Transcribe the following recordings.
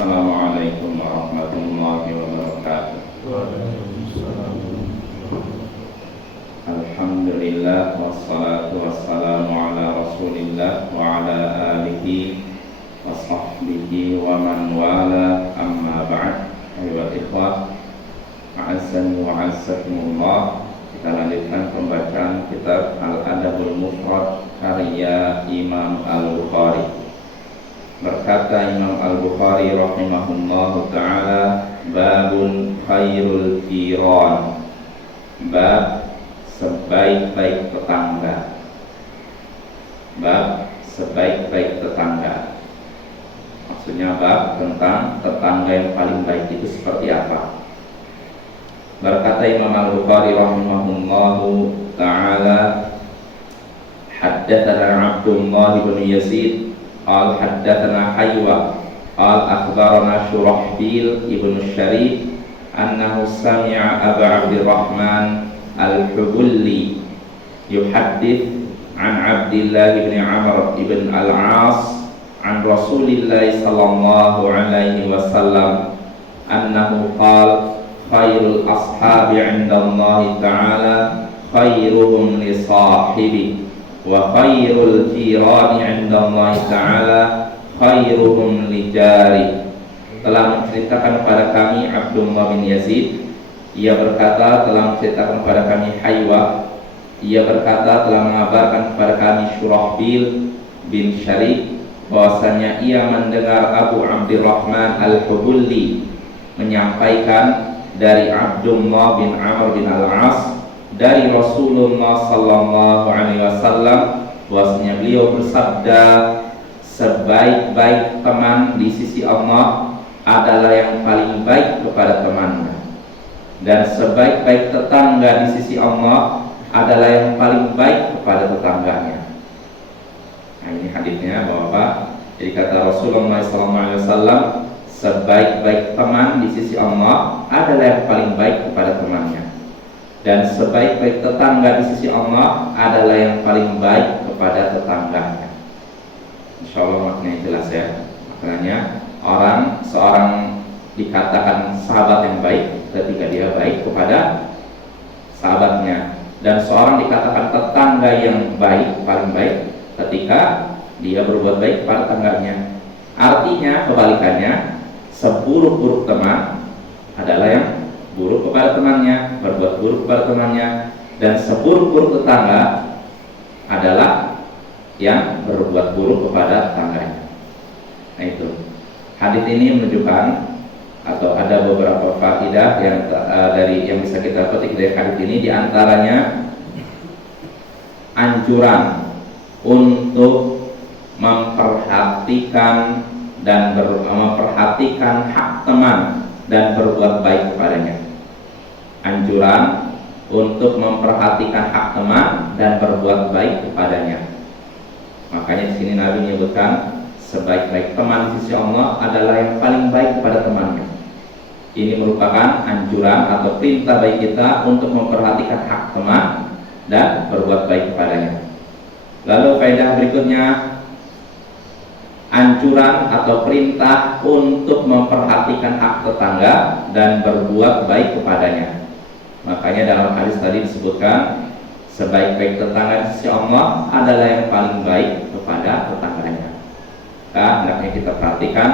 Assalamualaikum warahmatullahi wabarakatuh. Alhamdulillah wassalatu wassalamu ala rasulillah wa ala alihi wa sahbihi wa man wala, amma ba'd. Ayyuhal ikhwah, a'azzani wa a'azzakumullah. Kita lanjutkan pembacaan kitab Al-Adabul Mufrad karya Imam Al-Bukhari. Berkata Imam Al-Bukhari rahimahullahu ta'ala, babun khairul jiran, bab sebaik-baik tetangga. Bab sebaik-baik tetangga, maksudnya bab tentang tetangga yang paling baik itu seperti apa. Berkata Imam Al-Bukhari rahimahullahu ta'ala, haddatsana Abdullah bin Yazid qal haddatsana Haywa qal akhbarana Shurahbil ibn Syarif annahu sami'a Aba Abdurrahman Al-Hubulli yuhaddits an Abdillah ibn Amr ibn Al-As an Rasulillah sallallahu alaihi wasallam annahu qala khairul ashabi 'inda Allah ta'ala khairuhum li sahibi wa khairul jirani 'inda Allah ta'ala khairuhum li jari. Telah menceritakan kepada kami Abdullah bin Yazid, ia berkata telah menceritakan kepada kami Haywa, ia berkata telah mengabarkan kepada kami Shurahbil bin Syarif bahwasanya ia mendengar Abu Abdurrahman Al-Hubulli menyampaikan dari Abdullah bin Amr bin Al-As dari Rasulullah sallallahu alaihi wasallam bahwasanya beliau bersabda, sebaik-baik teman di sisi Allah adalah yang paling baik kepada temannya, dan sebaik-baik tetangga di sisi Allah adalah yang paling baik kepada tetangganya. Nah, ini hadisnya Bapak. Jadi kata Rasulullah SAW, sebaik-baik teman di sisi Allah adalah yang paling baik kepada temannya, dan sebaik-baik tetangga di sisi Allah adalah yang paling baik kepada tetangganya. Insya Allah maknanya jelas ya. Maknanya seorang dikatakan sahabat yang baik ketika dia baik kepada sahabatnya, dan seorang dikatakan tetangga yang baik, paling baik ketika dia berbuat baik kepada tetangganya. Artinya kebalikannya, seburuk-buruk teman adalah yang buruk kepada temannya, berbuat buruk kepada temannya, dan seburuk-buruk tetangga adalah yang berbuat buruk kepada tetangganya. Nah, itu hadis ini menunjukkan atau ada beberapa faedah yang bisa kita petik dari hadis ini. Di antaranya anjuran untuk memperhatikan hak teman dan berbuat baik kepadanya. Anjuran untuk memperhatikan hak teman dan berbuat baik kepadanya. Makanya di sini Nabi menyebutkan sebaik-baik teman di sisi Allah adalah yang paling baik kepada temannya. Ini merupakan anjuran atau perintah bagi kita untuk memperhatikan hak teman dan berbuat baik kepadanya. Lalu faedah berikutnya, anjuran atau perintah untuk memperhatikan hak tetangga dan berbuat baik kepadanya. Makanya dalam hadis tadi disebutkan sebaik-baik tetangga di sisi Allah adalah yang paling baik kepada tetangganya. Hendaknya kita perhatikan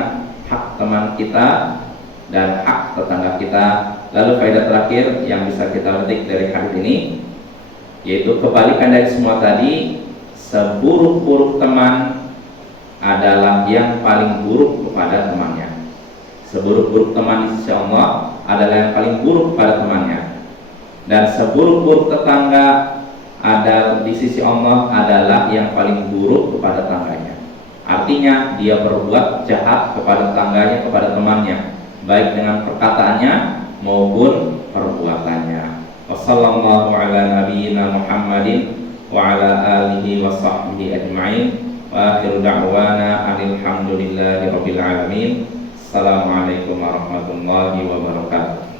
hak teman kita dan hak tetangga kita. Lalu faedah terakhir yang bisa kita petik dari hadis ini, yaitu kebalikan dari semua tadi, seburuk-buruk teman adalah yang paling buruk kepada temannya. Seburuk-buruk teman di sisi Allah adalah yang paling buruk kepada temannya, dan seburuk-buruk tetangga di sisi Allah adalah yang paling buruk kepada tetangganya. Artinya dia berbuat jahat kepada tetangganya, kepada temannya, baik dengan perkataannya maupun perbuatannya. Wassallallahu ala nabiyyina Muhammadin wa ala alihi wa sahbihi ajma'in. Wa akhiru da'wana alhamdulillahi rabbil alamin. Assalamualaikum warahmatullahi wabarakatuh.